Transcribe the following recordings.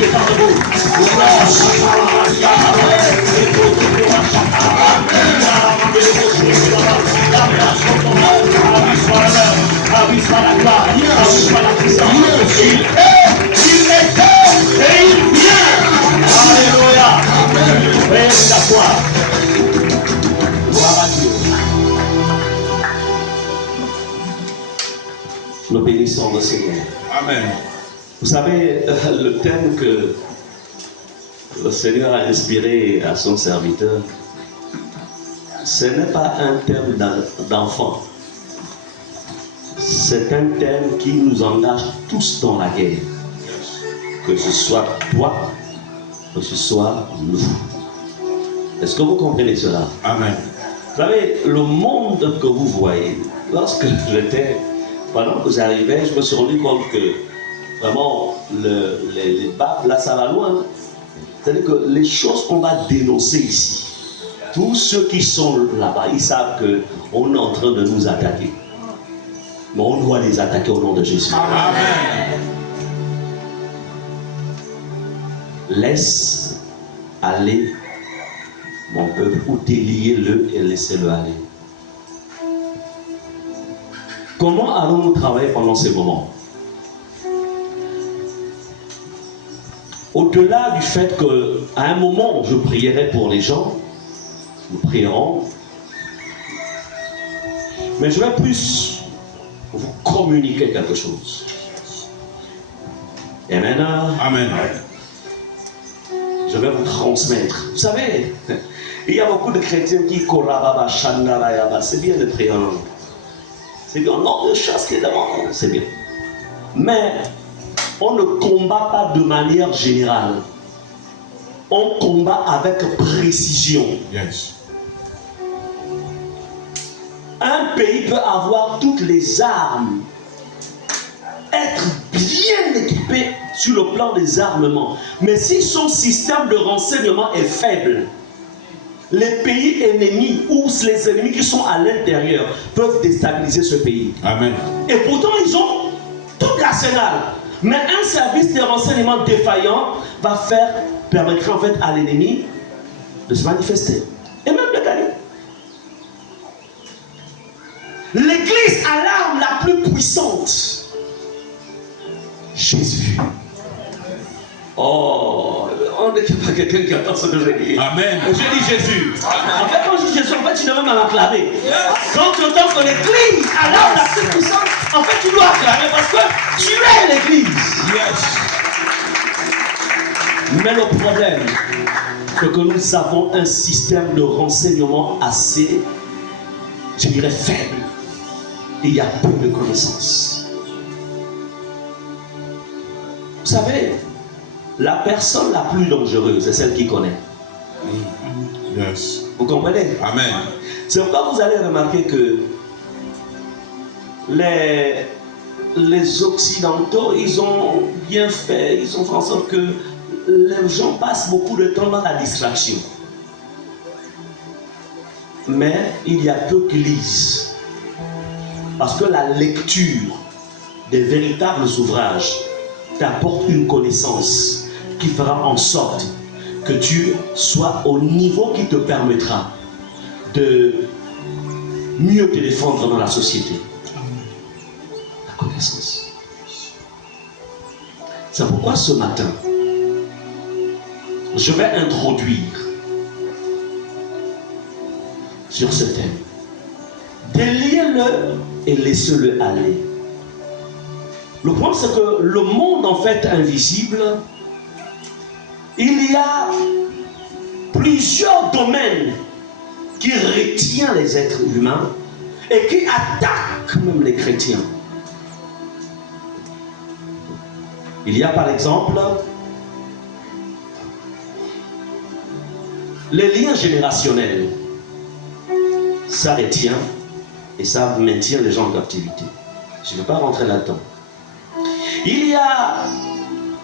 qui est entre vous. Il était et il vient. Alléluia. Reste à toi. Gloire à Dieu. Nous bénissons le Seigneur. Amen. Vous savez, le thème que le Seigneur a inspiré à son serviteur, ce n'est pas un thème d'enfant. C'est un thème qui nous engage tous dans la guerre. Que ce soit toi, que ce soit nous. Est-ce que vous comprenez cela? Amen. Vous savez, le monde que vous voyez, lorsque j'étais, pendant que j'arrivais, je me suis rendu compte que vraiment, les babes, là, ça va loin. C'est-à-dire que les choses qu'on va dénoncer ici, tous ceux qui sont là-bas, ils savent qu'on est en train de nous attaquer. Mais on doit les attaquer au nom de Jésus. Amen. Laisse aller mon peuple, ou déliez-le et laissez-le aller. Comment allons-nous travailler pendant ces moments? Au-delà du fait qu'à un moment, je prierai pour les gens, nous prierons, mais je vais plus vous communiquer quelque chose. Amen. Amen. Je vais vous transmettre. Vous savez, il y a beaucoup de chrétiens qui c'est bien de prier en langue. C'est bien, non, de chasse qui est devant, c'est bien. Mais on ne combat pas de manière générale. On combat avec précision. Yes. Un pays peut avoir toutes les armes, être bien équipé sur le plan des armements. Mais si son système de renseignement est faible, les pays ennemis ou les ennemis qui sont à l'intérieur peuvent déstabiliser ce pays. Amen. Et pourtant, ils ont tout l'arsenal. Mais un service de renseignement défaillant permettra en fait à l'ennemi de se manifester. Et même de gagner. L'église a l'arme la plus puissante. Jésus. Oh, on n'est pas quelqu'un qui attend ce que je dis. Amen. Je dis Jésus. En fait, quand je dis Jésus, en fait, tu dois même acclamer. Quand tu entends que l'église a l'arme la plus puissante, en fait, tu dois acclamer parce que tu es l'église. Yes. Mais le problème, c'est que nous avons un système de renseignement assez, je dirais, faible. Et il y a peu de connaissances. Vous savez, la personne la plus dangereuse est celle qui connaît. Yes. Vous comprenez? Amen. C'est pourquoi vous allez remarquer que les Occidentaux, ils ont bien fait, ils ont fait en sorte que les gens passent beaucoup de temps dans la distraction. Mais il y a peu qui lisent. Parce que la lecture des véritables ouvrages t'apporte une connaissance qui fera en sorte que tu sois au niveau qui te permettra de mieux te défendre dans la société. La connaissance. C'est pourquoi ce matin, je vais introduire sur ce thème. Déliez-le et laissez-le aller. Le problème, c'est que le monde, en fait, invisible, il y a plusieurs domaines qui retiennent les êtres humains et qui attaquent même les chrétiens. Il y a par exemple les liens générationnels. Ça retient et ça maintient les gens en captivité. Je ne vais pas rentrer là-dedans. Il y a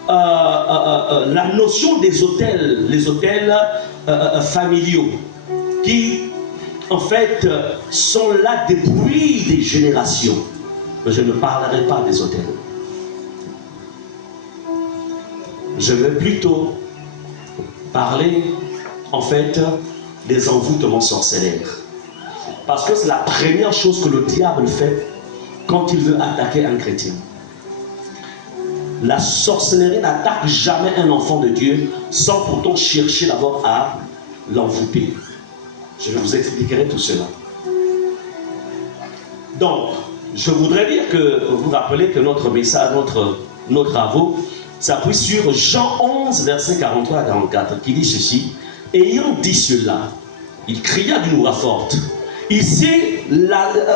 la notion des hôtels, les hôtels familiaux, qui en fait sont là depuis des générations. Mais je ne parlerai pas des hôtels. Je vais plutôt parler, en fait, des envoûtements sorcellaires. Parce que c'est la première chose que le diable fait quand il veut attaquer un chrétien. La sorcellerie n'attaque jamais un enfant de Dieu sans pourtant chercher d'abord à l'envoûter. Je vous expliquerai tout cela. Donc, je voudrais dire que vous rappelez que notre message, nos travaux s'appuient sur Jean 11, versets 43 à 44, qui dit ceci. Ayant dit cela, il cria d'une voix forte. Ici,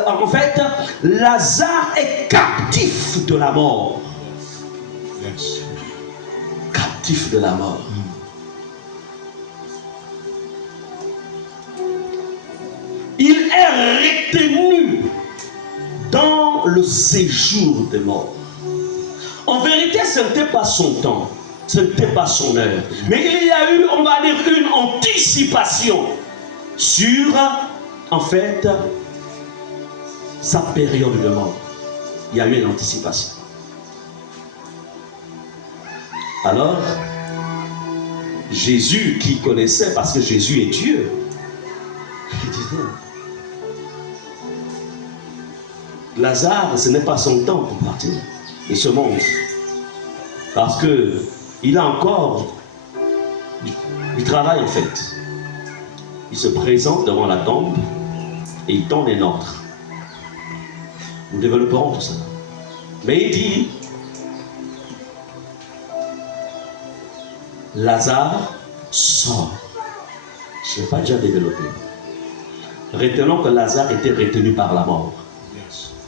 en fait, Lazare est captif de la mort. Yes. Captif de la mort. Il est retenu dans le séjour des morts. En vérité, ce n'était pas son temps, ce n'était pas son heure. Mais il y a eu, on va dire, une anticipation sur, en fait, sa période de mort. Il y a eu une anticipation. Alors, Jésus, qui connaissait, parce que Jésus est Dieu, il dit non. Lazare, ce n'est pas son temps pour partir de ce monde. Parce que il a encore du travail en fait. Il se présente devant la tombe et il tend les nôtres. Nous développerons tout ça. Mais il dit, Lazare sort. Je n'ai pas déjà développé. Retenons que Lazare était retenu par la mort.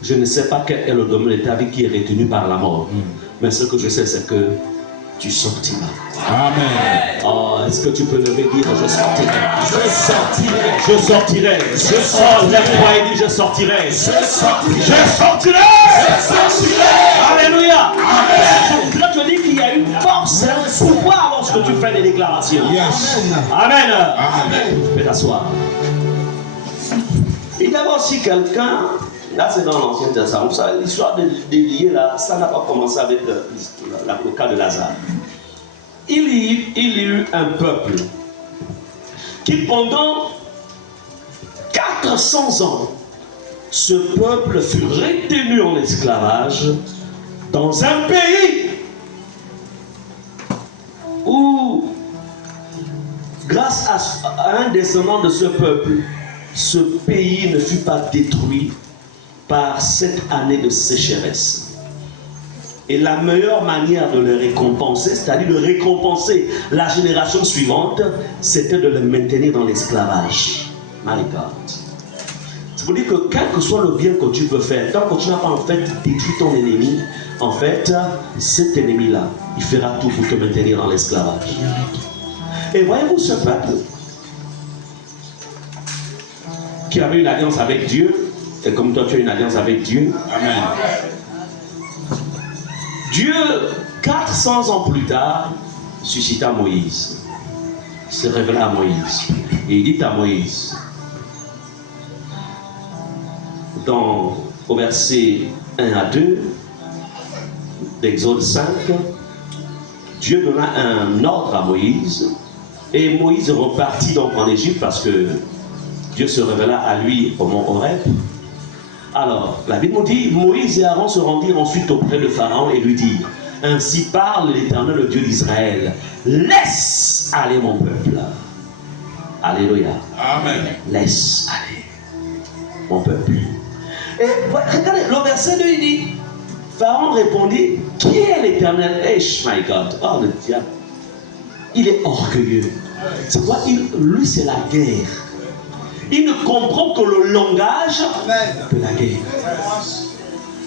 Je ne sais pas quel est le domaine de ta vie qui est retenu par la mort. Mais ce que je sais, c'est que tu sortiras. Amen. Oh, est-ce que tu peux lever et dire je sortirai? Je sortirai. Je sortirai. Oh, lève-toi et dis je sortirai. Je sortirai. Je sortirai. Je sortirai. Alléluia. Amen. Là, tu dis qu'il y a une force, un pouvoir lorsque tu fais des déclarations. Yes. Amen. Amen. Tu peux t'asseoir. Il y avait aussi quelqu'un. Là, c'est dans l'Ancien Testament. L'histoire des liés, là, ça n'a pas commencé avec le cas de Lazare. Il y eut un peuple qui, pendant 400 ans, ce peuple fut retenu en esclavage dans un pays où, grâce à un descendant de ce peuple, ce pays ne fut pas détruit par cette année de sécheresse. Et la meilleure manière de le récompenser, c'est-à-dire de récompenser la génération suivante, c'était de le maintenir dans l'esclavage. My God. Ça veut dire que quel que soit le bien que tu peux faire, tant que tu n'as pas en fait détruit ton ennemi, en fait, cet ennemi-là, il fera tout pour te maintenir dans l'esclavage. Et voyez-vous ce peuple qui avait une alliance avec Dieu, et comme toi tu as une alliance avec Dieu, Amen. Dieu, 400 ans plus tard, suscita Moïse. Il se révéla à Moïse. Et il dit à Moïse, au verset 1 à 2 d'Exode 5, Dieu donna un ordre à Moïse. Et Moïse repartit donc en Égypte parce que Dieu se révéla à lui au mont Horeb. Alors, la Bible nous dit, Moïse et Aaron se rendirent ensuite auprès de Pharaon et lui dirent, ainsi parle l'Éternel, le Dieu d'Israël, laisse aller mon peuple. Alléluia. Amen. Laisse aller mon peuple. Et regardez, le verset 2, il dit, Pharaon répondit, qui est l'Éternel? My God, oh le diable, il est orgueilleux. C'est quoi? Lui, c'est la guerre. Il ne comprend que le langage de la guerre.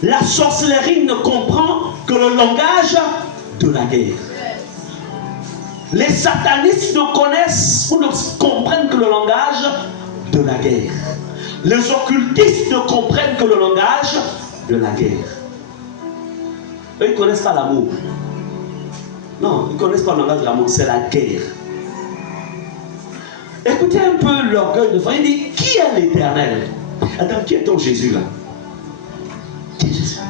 La sorcellerie ne comprend que le langage de la guerre. Les satanistes ne connaissent ou ne comprennent que le langage de la guerre. Les occultistes ne comprennent que le langage de la guerre. Eux, ils ne connaissent pas l'amour. Non, ils ne connaissent pas le langage de l'amour, c'est la guerre. Écoutez un peu l'orgueil de Pharaon. Il dit, qui est l'Éternel? Attends, qui est ton Jésus là? Qui est Jésus?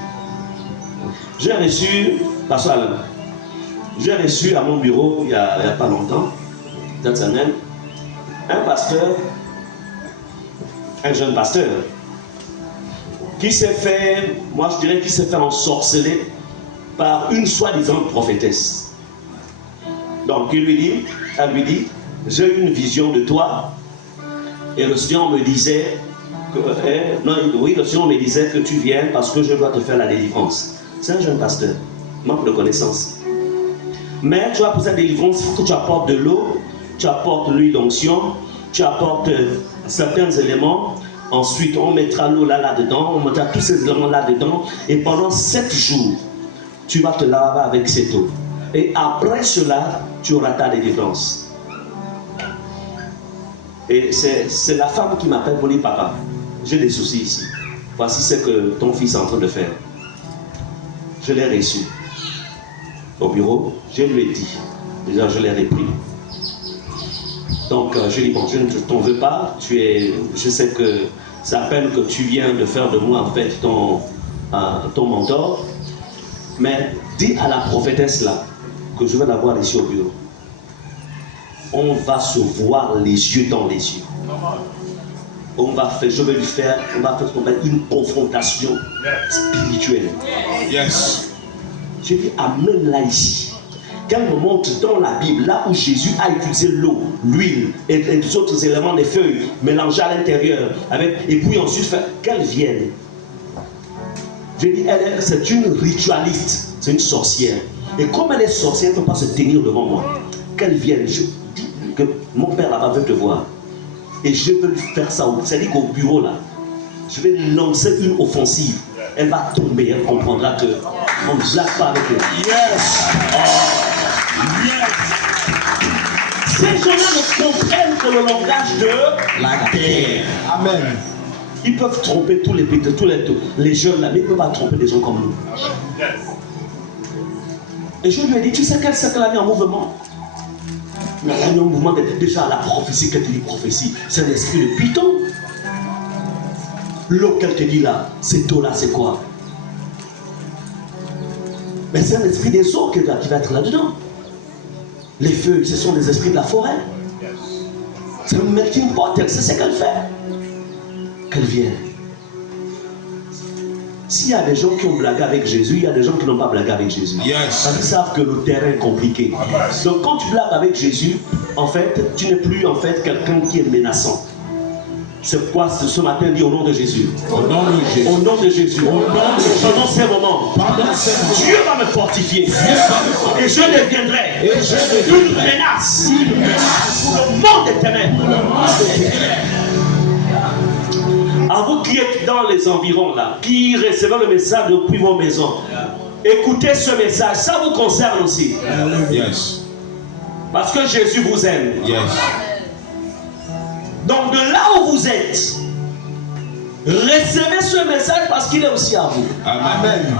J'ai reçu, Pasteur Alain, J'ai reçu à mon bureau il y a pas longtemps, cette semaine, un pasteur, un jeune pasteur, qui s'est fait, moi je dirais qu'il s'est fait ensorceler par une soi-disant prophétesse. Donc elle lui dit, j'ai une vision de toi, et le Seigneur me disait, le Seigneur me disait que tu viens parce que je dois te faire la délivrance. C'est un jeune pasteur, manque de connaissances. Mais tu vas pour cette délivrance, il faut que tu apportes de l'eau, tu apportes l'huile d'onction, tu apportes certains éléments. Ensuite, on mettra l'eau là-dedans, on mettra tous ces éléments là-dedans. Et pendant 7 jours, tu vas te laver avec cette eau. Et après cela, tu auras ta délivrance. Et c'est la femme qui m'appelle pour dire, papa, j'ai des soucis ici. Voici ce que ton fils est en train de faire. Je l'ai reçu au bureau, je lui ai dit, déjà je l'ai repris. Donc je lui ai dit, bon, je ne t'en veux pas, je sais que c'est à peine que tu viens de faire de moi en fait ton mentor, mais dis à la prophétesse là que je vais la voir ici au bureau. On va se voir les yeux dans les yeux. Je vais lui faire, on va faire une confrontation spirituelle. Yes. Je dis, amène-la ici. Qu'elle me montre dans la Bible, là où Jésus a utilisé l'eau, l'huile et les autres éléments des feuilles mélangés à l'intérieur, et puis ensuite qu'elle vienne. Je dis, c'est une ritualiste, c'est une sorcière. Et comme elle est sorcière, elle ne peut pas se tenir devant moi. Qu'elle vienne, je dis que mon père là-bas veut te voir. Et je veux lui faire ça, c'est-à-dire qu'au bureau là, je vais lancer une offensive. Elle va tomber, elle comprendra que on ne blague pas avec elle. Yes. Yes. Ces gens-là ne comprennent que le langage de La terre. Amen. Ils peuvent tromper tous les jeunes là, mais ils ne peuvent pas tromper des gens comme nous. Et je lui ai dit, tu sais qu'elle a mis en mouvement. Elle a mis en mouvement déjà la prophétie, qu'elle te dit prophétie, c'est un esprit de python. L'eau qu'elle te dit là, cette eau là, c'est quoi? Mais c'est un esprit des eaux qui va être là-dedans. Les feuilles, ce sont des esprits de la forêt. C'est un melting pot, elle sait ce qu'elle fait. Qu'elle vienne. S'il y a des gens qui ont blagué avec Jésus, il y a des gens qui n'ont pas blagué avec Jésus. Yes. Parce qu'ils savent que le terrain est compliqué. Donc quand tu blagues avec Jésus, en fait, tu n'es plus en fait quelqu'un qui est menaçant. C'est quoi ce matin dit au nom de Jésus? Au nom de Jésus. Au nom de Jésus. Au nom de Jésus. Pendant ces moments, Dieu va me fortifier. Et je deviendrai une menace pour le monde des ténèbres. À vous qui êtes dans les environs là, qui recevez le message depuis vos maisons, écoutez ce message, ça vous concerne aussi. Yes. Parce que Jésus vous aime. Yes. Donc de là où vous êtes, recevez ce message parce qu'il est aussi à vous. Amen.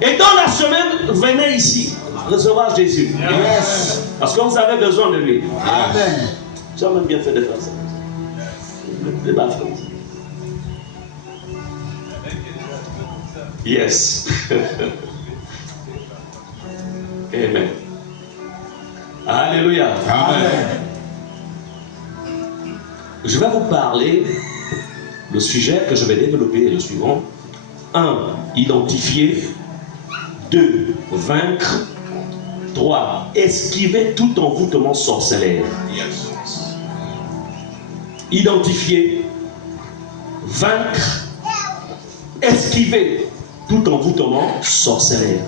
Et dans la semaine, venez ici, recevoir Jésus. Yes. Parce que vous avez besoin de lui. Amen. Tu as même bien fait de faire ça. Les baffes comme ça. Yes. Amen. Alléluia. Amen. Je vais vous parler, le sujet que je vais développer est le suivant. 1. Identifier. 2. Vaincre. 3. Esquiver tout envoûtement sorcellaire. Yes. Identifier. Vaincre. Esquiver tout envoûtement sorcellaire.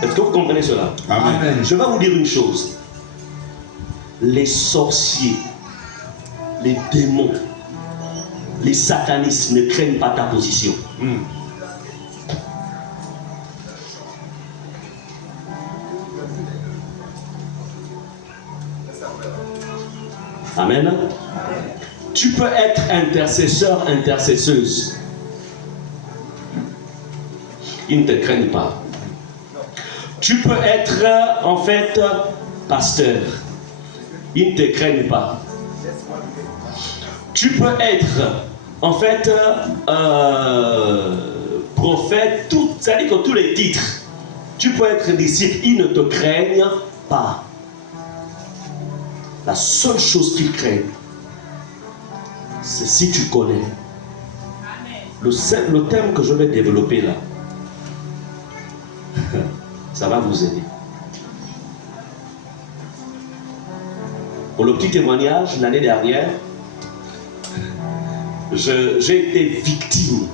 Est-ce que vous comprenez cela? Amen. Je vais vous dire une chose. Les sorciers, les démons, les satanistes ne craignent pas ta position. Amen. Tu peux être intercesseur, intercesseuse. Ils ne te craignent pas. Tu peux être en fait pasteur. Ils ne te craignent pas. Tu peux être en fait prophète, c'est-à-dire que tous les titres, Tu peux être disciple, ils ne te craignent pas. La seule chose qu'ils craignent, c'est si tu connais. Le thème que je vais développer là, ça va vous aider. Pour le petit témoignage, l'année dernière, j'ai été victime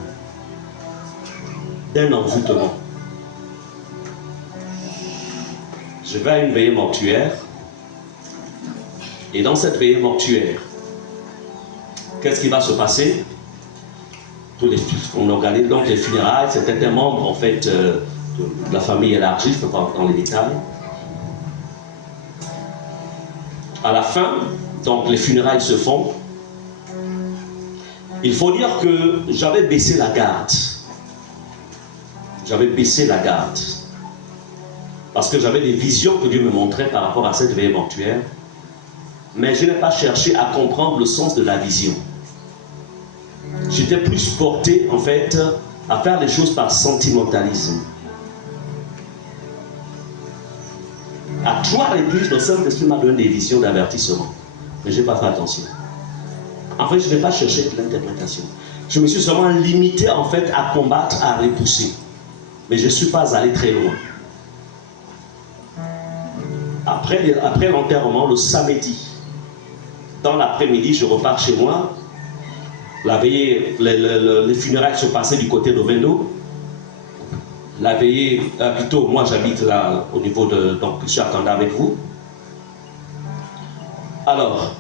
d'un envoûtement. Je vais à une veillée mortuaire, et dans cette veillée mortuaire, qu'est-ce qui va se passer? On organise donc les funérailles, c'était un membre en fait de la famille élargie, je ne peux pas entrer dans les détails. À la fin, donc les funérailles se font. Il faut dire que j'avais baissé la garde. J'avais baissé la garde. Parce que j'avais des visions que Dieu me montrait par rapport à cette veillée mortuaire. Mais je n'ai pas cherché à comprendre le sens de la vision. J'étais plus porté, en fait, à faire les choses par sentimentalisme. À 3 reprises, le Saint-Esprit m'a donné des visions d'avertissement. Mais je n'ai pas fait attention. En fait, je n'ai pas cherché l'interprétation. Je me suis seulement limité, en fait, à combattre, à repousser. Mais je ne suis pas allé très loin. Après l'enterrement, le samedi, dans l'après-midi, je repars chez moi. La veillée, les funérailles se passaient du côté de Vendo. La veillée, plutôt, moi j'habite là, au niveau de... Donc, je suis attendant avec vous. Alors,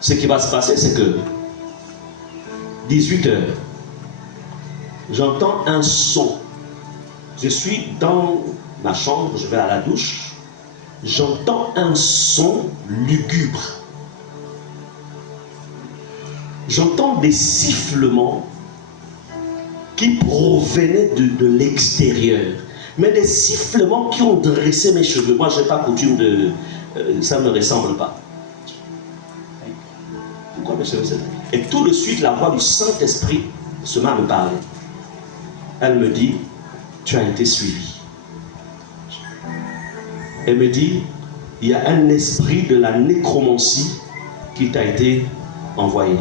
ce qui va se passer, c'est que 18 h, j'entends un son. Je suis dans ma chambre, je vais à la douche. J'entends un son lugubre. J'entends des sifflements qui provenaient de l'extérieur. Mais des sifflements qui ont dressé mes cheveux. Moi, je n'ai pas coutume de... ça ne me ressemble pas. Pourquoi mes cheveux? Et tout de suite, la voix du Saint-Esprit se met à me parler. Elle me dit, tu as été suivi. Elle me dit, il y a un esprit de la nécromancie qui t'a été envoyé.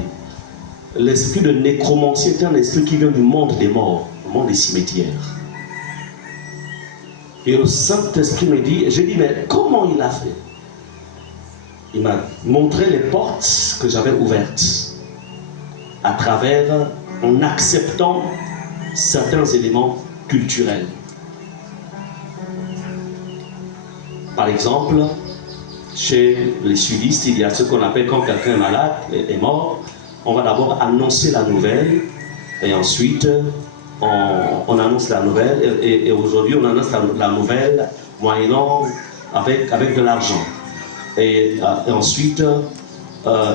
L'esprit de nécromancie est un esprit qui vient du monde des morts, du monde des cimetières. Et le Saint-Esprit me dit, j'ai dit, mais comment il a fait? Il m'a montré les portes que j'avais ouvertes à travers, en acceptant certains éléments culturels. Par exemple, chez les sudistes, il y a ce qu'on appelle quand quelqu'un est malade, est mort, on va d'abord annoncer la nouvelle et ensuite on annonce la nouvelle et aujourd'hui on annonce la nouvelle moyennant avec de l'argent. Et ensuite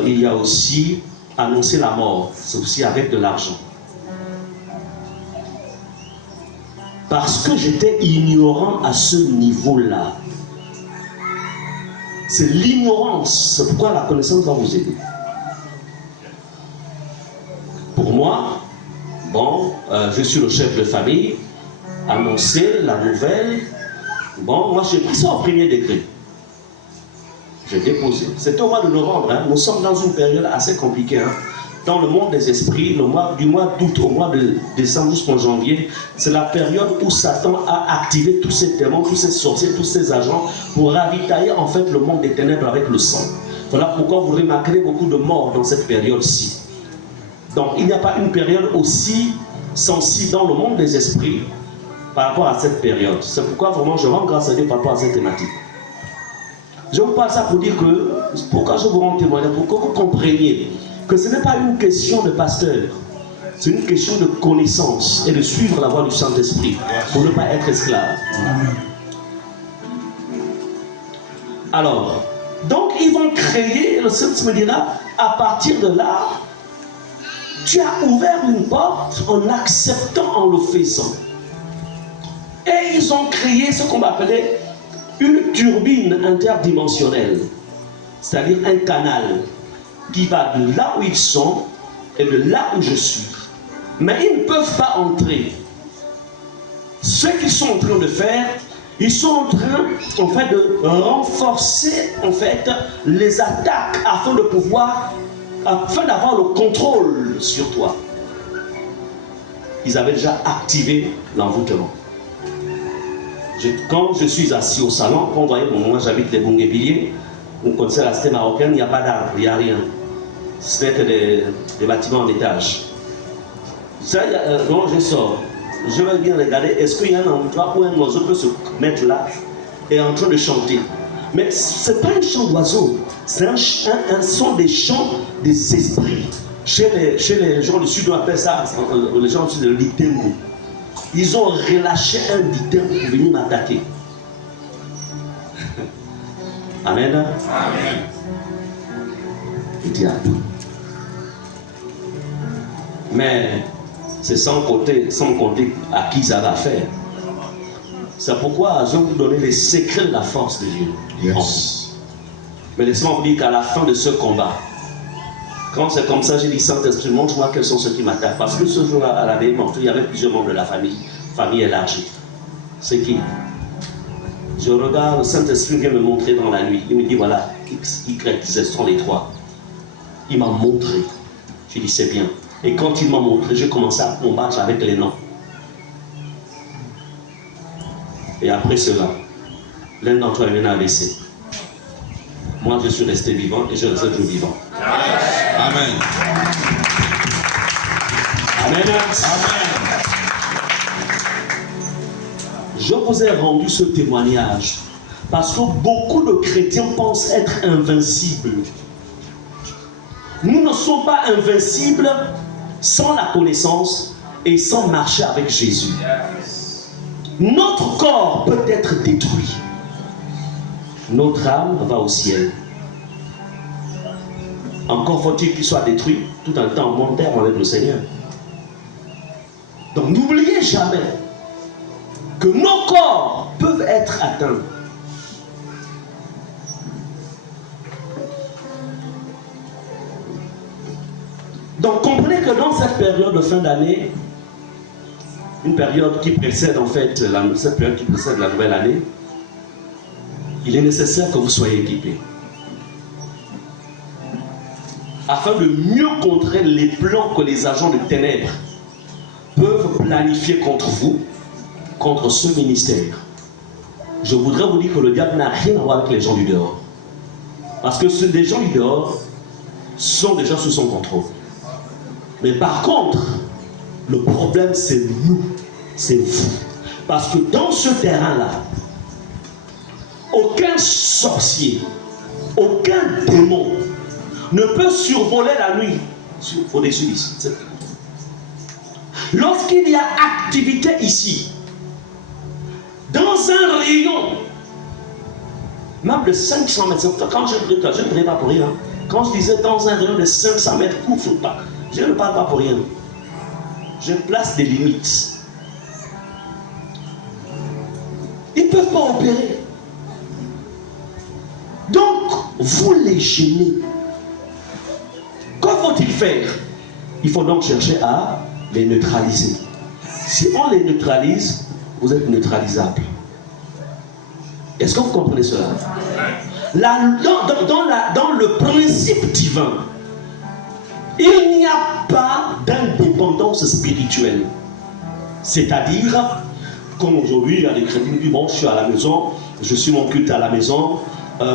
il y a aussi annoncer la mort, c'est aussi avec de l'argent. Parce que j'étais ignorant à ce niveau-là. C'est l'ignorance, c'est pourquoi la connaissance va vous aider. Pour moi, bon, je suis le chef de famille, annoncer la nouvelle, bon, moi j'ai pris ça au premier degré. J'ai déposé. C'était au mois de novembre, hein. Nous sommes dans une période assez compliquée. Hein. Dans le monde des esprits, du mois d'août au mois de décembre jusqu'en janvier, c'est la période où Satan a activé tous ces démons, tous ces sorciers, tous ces agents pour ravitailler en fait le monde des ténèbres avec le sang. Voilà pourquoi vous remarquerez beaucoup de morts dans cette période-ci. Donc il n'y a pas une période aussi sensible dans le monde des esprits par rapport à cette période. C'est pourquoi vraiment je rends grâce à Dieu par rapport à cette thématique. Je vous parle ça pour dire que, pourquoi je vous rends témoignage, pour que vous compreniez que ce n'est pas une question de pasteur, c'est une question de connaissance et de suivre la voie du Saint-Esprit pour ne pas être esclave. Alors, donc ils vont créer, le Saint me dira, à partir de là, tu as ouvert une porte en acceptant, en le faisant. Et ils ont créé ce qu'on va appeler une turbine interdimensionnelle, c'est-à-dire un canal qui va de là où ils sont et de là où je suis. Mais ils ne peuvent pas entrer. ce qu'ils sont en train de faire, ils sont en train, en fait, de renforcer, en fait, les attaques afin d'avoir le contrôle sur toi. Ils avaient déjà activé l'envoûtement. Quand je suis assis au salon, quand vous voyez, moi j'habite les Bongébiliers, vous connaissez la cité marocaine, il n'y a pas d'arbre, il n'y a rien. C'est que des bâtiments en étage. Ça, quand je sors, je vais bien regarder, est-ce qu'il y a un endroit où un oiseau peut se mettre là et en train de chanter. Mais ce n'est pas un chant d'oiseau, sont des chants des esprits. Chez les gens du Sud, on appelle ça, les gens du Sud, le Litengo. Ils ont relâché un Litengo pour venir m'attaquer. Amen. Amen. Le diable. Mais c'est sans compter à qui ça va faire. C'est pourquoi je vais vous donner les secrets de la force de Dieu. Yes. Mais laissez-moi vous dire qu'à la fin de ce combat, quand c'est comme ça, j'ai dit Saint-Esprit, montre-moi quels sont ceux qui m'attaquent. Parce que ce jour-là, à la veille morte, il y avait plusieurs membres de la famille élargie. C'est qui? Je regarde, le Saint-Esprit vient me montrer dans la nuit. Il me dit voilà, X, Y, Z sont les trois. Il m'a montré. J'ai dit c'est bien. Et quand il m'a montré, j'ai commencé à combattre avec les noms. Et après cela, l'un d'entre eux est venu à laisser. Moi, je suis resté vivant et je reste toujours vivant. Amen. Amen. Amen. Je vous ai rendu ce témoignage parce que beaucoup de chrétiens pensent être invincibles. Nous ne sommes pas invincibles sans la connaissance et sans marcher avec Jésus. Notre corps peut être détruit. Notre âme va au ciel. Encore faut-il qu'il soit détruit tout en étant en bon terme avec le Seigneur. Donc n'oubliez jamais que nos corps peuvent être atteints. Donc comprenez que dans cette période de fin d'année, une période qui précède en fait cette période qui précède la nouvelle année, il est nécessaire que vous soyez équipés afin de mieux contrer les plans que les agents de ténèbres peuvent planifier contre vous, contre ce ministère. Je voudrais vous dire que le diable n'a rien à voir avec les gens du dehors, parce que les gens du dehors sont déjà sous son contrôle. Mais par contre, le problème c'est nous, c'est vous. Parce que dans ce terrain-là, aucun sorcier, aucun démon ne peut survoler la nuit au-dessus d'ici. Lorsqu'il y a activité ici, dans un rayon, même de 500 mètres, quand je ne prie pas pour rien, quand je disais dans un rayon de 500 mètres, couvre pas, je ne parle pas pour rien. Je place des limites. Ils ne peuvent pas opérer. Donc, vous les gênez. Qu'en faut-il faire? Il faut donc chercher à les neutraliser. Si on les neutralise, vous êtes neutralisable. Est-ce que vous comprenez cela? Dans le principe divin, il n'y a pas d'indépendance spirituelle. C'est-à-dire, comme aujourd'hui, il y a des chrétiens qui disent bon, je suis à la maison, je suis mon culte à la maison,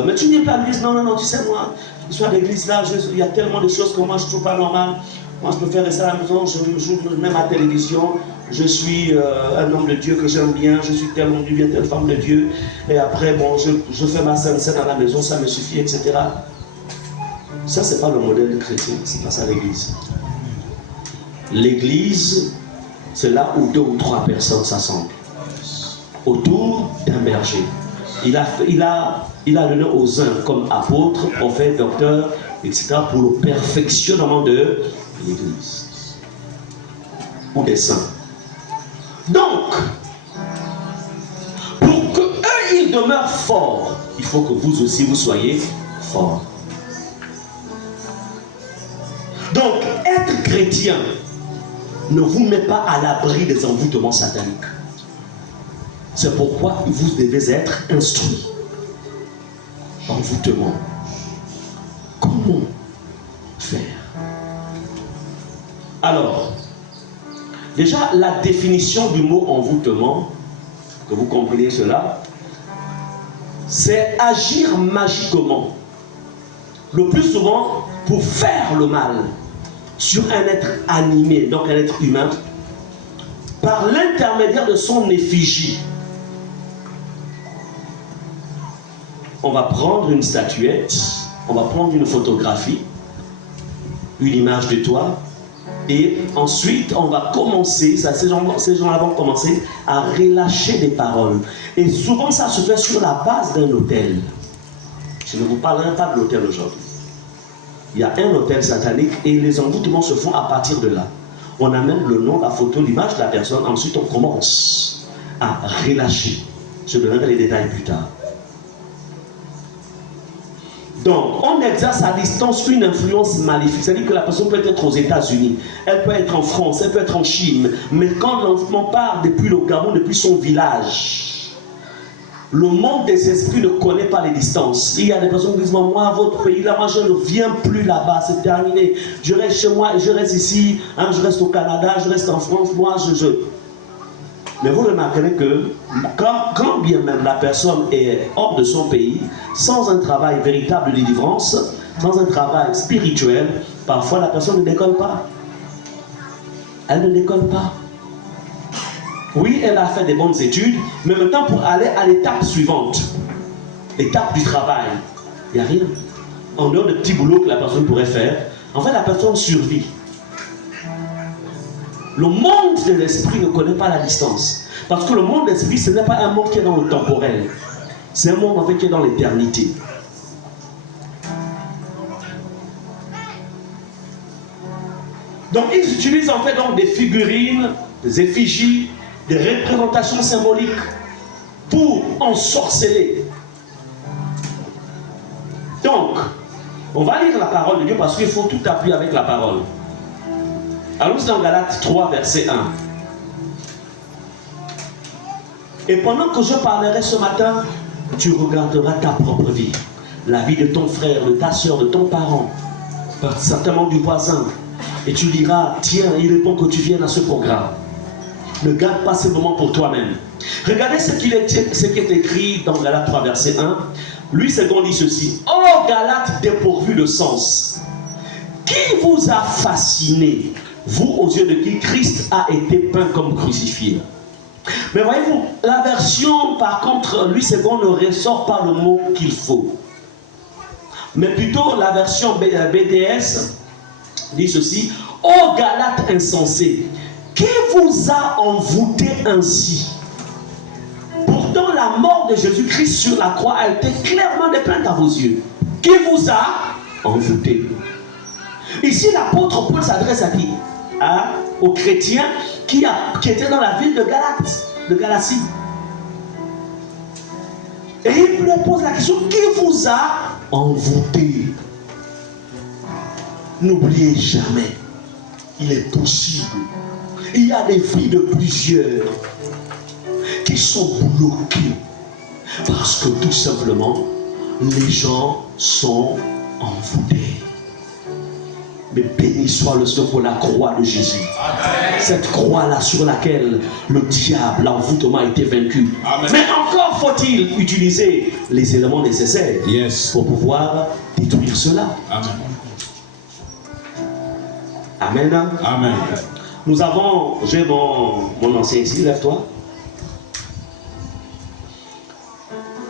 mais tu n'es pas à l'église. Non, tu sais, moi, je suis à l'église là, il y a tellement de choses que moi je ne trouve pas normales. Moi, je peux faire ça à la maison, je joue même à la télévision, je suis un homme de Dieu que j'aime bien, je suis tel homme de Dieu, telle femme de Dieu, et après, bon, je fais ma sainte scène à la maison, ça me suffit, etc. Ça, c'est pas le modèle chrétien, c'est pas ça l'église. L'église, c'est là où 2 ou 3 personnes s'assemblent autour d'un berger. Il a donné aux uns comme apôtres, prophètes, docteurs, etc. pour le perfectionnement de l'église ou des saints. Donc, pour que eux ils demeurent forts, il faut que vous aussi vous soyez forts. Donc, être chrétien ne vous met pas à l'abri des envoûtements sataniques. C'est pourquoi vous devez être instruits. Envoûtement. Comment faire? Alors, déjà, la définition du mot envoûtement, que vous compreniez cela, c'est agir magiquement, le plus souvent pour faire le mal sur un être animé, donc un être humain, par l'intermédiaire de son effigie. On va prendre une statuette, on va prendre une photographie, une image de toi, et ensuite on va commencer, ces gens-là vont commencer à relâcher des paroles. Et souvent ça se fait sur la base d'un autel. Je ne vous parlerai pas de l'autel aujourd'hui. Il y a un autel satanique et les envoûtements se font à partir de là. On amène le nom, la photo, l'image de la personne, ensuite on commence à relâcher. Je donnerai les détails plus tard. Donc, on exerce à distance une influence maléfique. C'est-à-dire que la personne peut être aux États-Unis, elle peut être en France, elle peut être en Chine. Mais quand l'envoûtement part depuis le Gabon, depuis son village, le monde des esprits ne connaît pas les distances. Il y a des personnes qui disent, moi, votre pays, là, moi, je ne viens plus là-bas, c'est terminé. Je reste chez moi, je reste ici, hein, je reste au Canada, je reste en France, moi, Mais vous remarquerez que quand bien même la personne est hors de son pays, sans un travail véritable de délivrance, sans un travail spirituel, parfois la personne ne décolle pas. Elle ne décolle pas. Oui, elle a fait des bonnes études, mais maintenant pour aller à l'étape suivante, l'étape du travail, il n'y a rien. En dehors de petits boulots que la personne pourrait faire, en fait la personne survit. Le monde de l'esprit ne connaît pas la distance. Parce que le monde de l'esprit, ce n'est pas un monde qui est dans le temporel. C'est un monde en fait qui est dans l'éternité. Donc ils utilisent en fait donc des figurines, des effigies, des représentations symboliques pour ensorceler. Donc, on va lire la parole de Dieu parce qu'il faut tout appuyer avec la parole. Allons dans Galates 3, verset 1. Et pendant que je parlerai ce matin, tu regarderas ta propre vie, la vie de ton frère, de ta soeur, de ton parent, certainement du voisin. Et tu diras, tiens, il est bon que tu viennes à ce programme. Ne garde pas ces moments pour toi-même. Regardez ce qui est écrit dans Galates 3, verset 1. Lui, second dit ceci. Oh, Galates dépourvu de sens, qui vous a fasciné, vous aux yeux de qui Christ a été peint comme crucifié? Mais voyez-vous, la version, par contre, lui, second ne ressort pas le mot qu'il faut. Mais plutôt, la version BDS dit ceci. Oh, Galates insensés, qui vous a envoûté ainsi? Pourtant, la mort de Jésus-Christ sur la croix a été clairement dépeinte à vos yeux. Qui vous a envoûté? Ici, l'apôtre Paul s'adresse à qui? Aux chrétiens qui étaient dans la ville de Galate, de Galatie. Et il leur pose la question, qui vous a envoûté? N'oubliez jamais, il est possible. Il y a des vies de plusieurs qui sont bloquées parce que tout simplement, les gens sont envoûtés. Mais béni soit le Seigneur pour la croix de Jésus. Amen. Cette croix-là sur laquelle le diable, l'envoûtement a été vaincu. Amen. Mais encore faut-il utiliser les éléments nécessaires pour pouvoir détruire cela. Amen. Amen. Amen. Nous avons, j'ai mon ancien ici, lève-toi.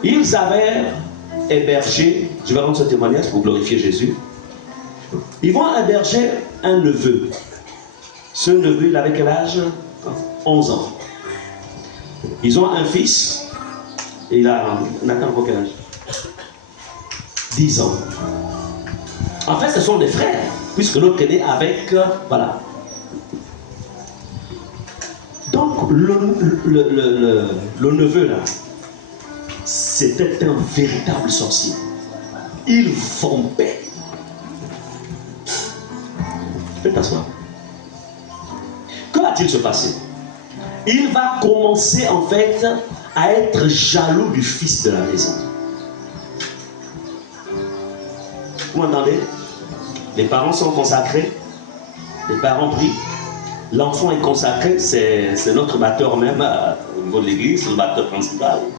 Ils avaient hébergé, je vais rendre ce témoignage pour glorifier Jésus. Ils vont héberger un neveu. Ce neveu, il avait quel âge? 11 ans. Ils ont un fils. Et il a encore quel âge? 10 ans. En fait, ce sont des frères. Puisque l'autre est né avec... voilà. Donc, le neveu, là, c'était un véritable sorcier. Il vampait. Fais t'asseoir. Que va-t-il se passer? Il va commencer en fait à être jaloux du fils de la maison. Vous m'entendez? Les parents sont consacrés, les parents prient, l'enfant est consacré, c'est notre batteur même au niveau de l'église, le batteur principal.